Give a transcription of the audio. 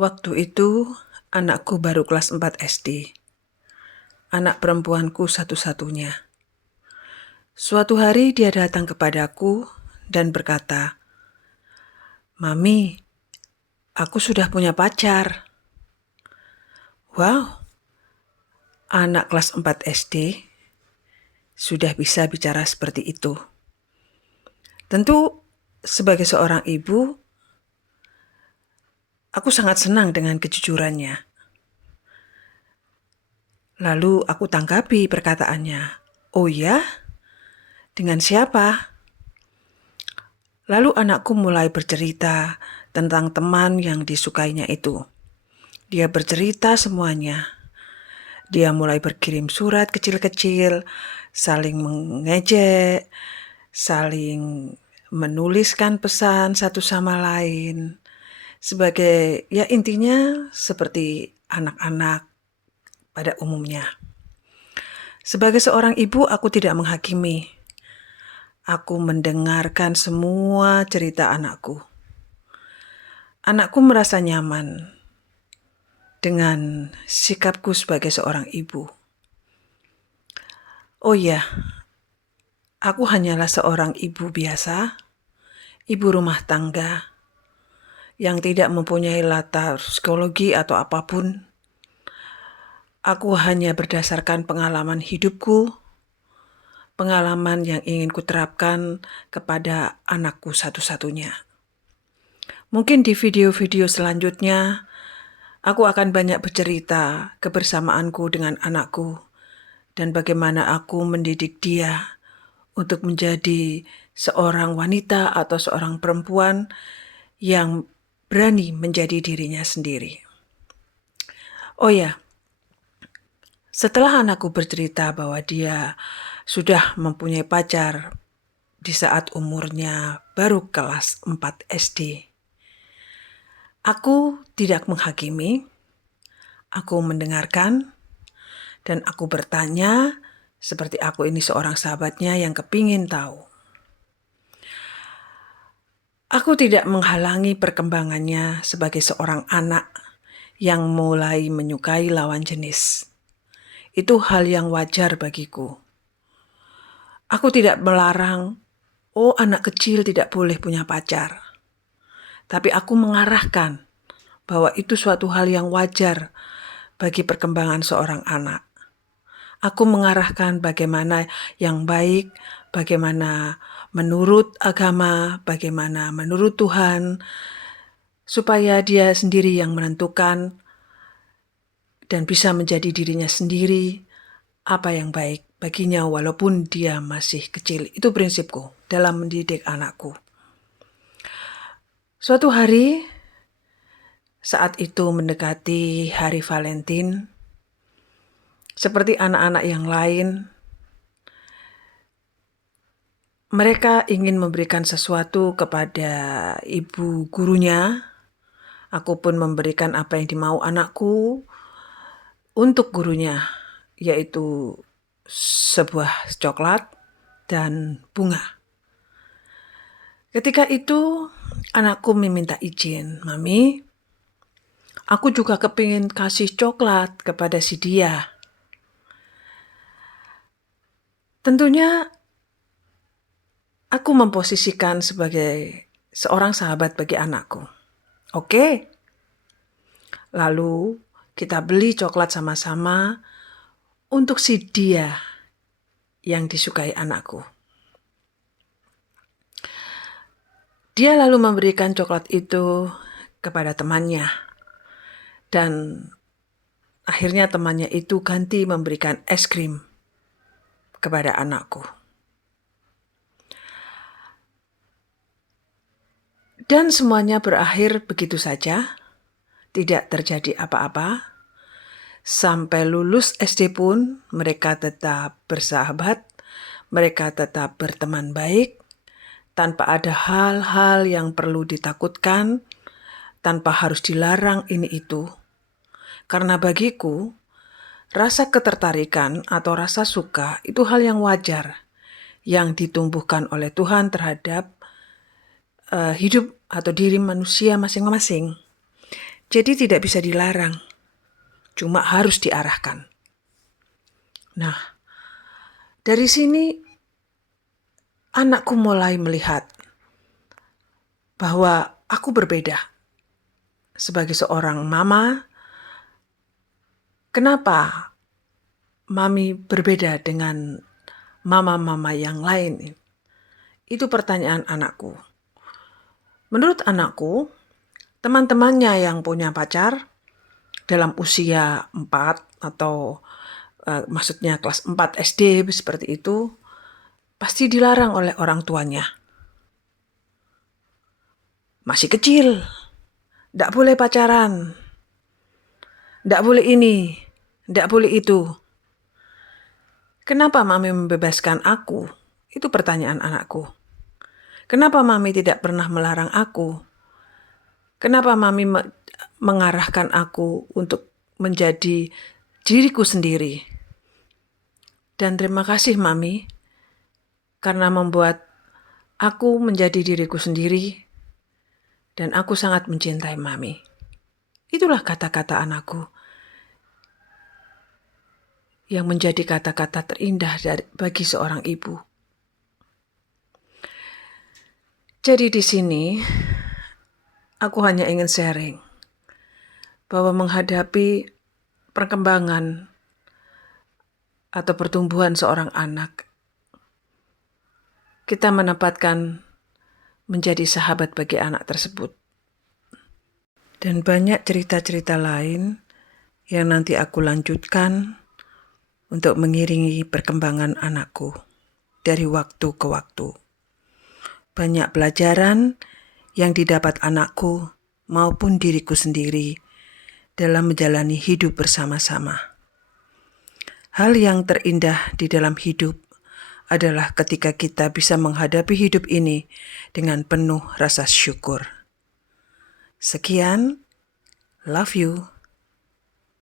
Waktu itu, anakku baru kelas 4 SD. Anak perempuanku satu-satunya. Suatu hari dia datang kepadaku dan berkata, "Mami, aku sudah punya pacar." Wow, anak kelas 4 SD sudah bisa bicara seperti itu. Tentu, sebagai seorang ibu, aku sangat senang dengan kejujurannya. Lalu aku tanggapi perkataannya. "Oh ya? Dengan siapa?" Lalu anakku mulai bercerita tentang teman yang disukainya itu. Dia bercerita semuanya. Dia mulai berkirim surat kecil-kecil, saling mengejek, saling menuliskan pesan satu sama lain. Sebagai, ya intinya seperti anak-anak pada umumnya. Sebagai seorang ibu, aku tidak menghakimi. Aku mendengarkan semua cerita anakku. Anakku merasa nyaman dengan sikapku sebagai seorang ibu. Oh ya, aku hanyalah seorang ibu biasa, ibu rumah tangga, yang tidak mempunyai latar psikologi atau apapun. Aku hanya berdasarkan pengalaman hidupku, pengalaman yang ingin kuterapkan kepada anakku satu-satunya. Mungkin di video-video selanjutnya, aku akan banyak bercerita kebersamaanku dengan anakku dan bagaimana aku mendidik dia untuk menjadi seorang wanita atau seorang perempuan yang berani menjadi dirinya sendiri. Oh ya, setelah anakku bercerita bahwa dia sudah mempunyai pacar di saat umurnya baru kelas 4 SD, aku tidak menghakimi, aku mendengarkan, dan aku bertanya seperti aku ini seorang sahabatnya yang kepingin tahu. Aku tidak menghalangi perkembangannya sebagai seorang anak yang mulai menyukai lawan jenis. Itu hal yang wajar bagiku. Aku tidak melarang, oh anak kecil tidak boleh punya pacar. Tapi aku mengarahkan bahwa itu suatu hal yang wajar bagi perkembangan seorang anak. Aku mengarahkan bagaimana yang baik, bagaimana menurut agama, bagaimana menurut Tuhan, supaya dia sendiri yang menentukan dan bisa menjadi dirinya sendiri apa yang baik baginya walaupun dia masih kecil. Itu prinsipku dalam mendidik anakku. Suatu hari, saat itu mendekati hari Valentine, seperti anak-anak yang lain, mereka ingin memberikan sesuatu kepada ibu gurunya. Aku pun memberikan apa yang dimau anakku untuk gurunya, yaitu sebuah coklat dan bunga. Ketika itu, anakku meminta izin, "Mami, aku juga kepingin kasih coklat kepada si dia." Tentunya aku memposisikan sebagai seorang sahabat bagi anakku. Oke. Lalu kita beli coklat sama-sama untuk si dia yang disukai anakku. Dia lalu memberikan coklat itu kepada temannya. Dan akhirnya temannya itu ganti memberikan es krim kepada anakku. Dan semuanya berakhir begitu saja, tidak terjadi apa-apa. Sampai lulus SD pun mereka tetap bersahabat, mereka tetap berteman baik, tanpa ada hal-hal yang perlu ditakutkan, tanpa harus dilarang ini itu. Karena bagiku, rasa ketertarikan atau rasa suka itu hal yang wajar yang ditumbuhkan oleh Tuhan terhadap hidup atau diri manusia masing-masing. Jadi tidak bisa dilarang, cuma harus diarahkan. Nah, dari sini anakku mulai melihat bahwa aku berbeda sebagai seorang mama. Kenapa mami berbeda dengan mama-mama yang lain? Itu pertanyaan anakku. Menurut anakku, teman-temannya yang punya pacar dalam usia 4 atau maksudnya kelas 4 SD seperti itu, pasti dilarang oleh orang tuanya. Masih kecil, tidak boleh pacaran, tidak boleh ini, tidak boleh itu. Kenapa mami membebaskan aku? Itu pertanyaan anakku. Kenapa mami tidak pernah melarang aku? Kenapa mami mengarahkan aku untuk menjadi diriku sendiri? Dan terima kasih mami, karena membuat aku menjadi diriku sendiri, dan aku sangat mencintai mami. Itulah kata-kata anakku yang menjadi kata-kata terindah bagi seorang ibu. Jadi di sini aku hanya ingin sharing bahwa menghadapi perkembangan atau pertumbuhan seorang anak, kita menempatkan menjadi sahabat bagi anak tersebut. Dan banyak cerita-cerita lain yang nanti aku lanjutkan untuk mengiringi perkembangan anakku dari waktu ke waktu. Banyak pelajaran yang didapat anakku maupun diriku sendiri dalam menjalani hidup bersama-sama. Hal yang terindah di dalam hidup adalah ketika kita bisa menghadapi hidup ini dengan penuh rasa syukur. Sekian, love you.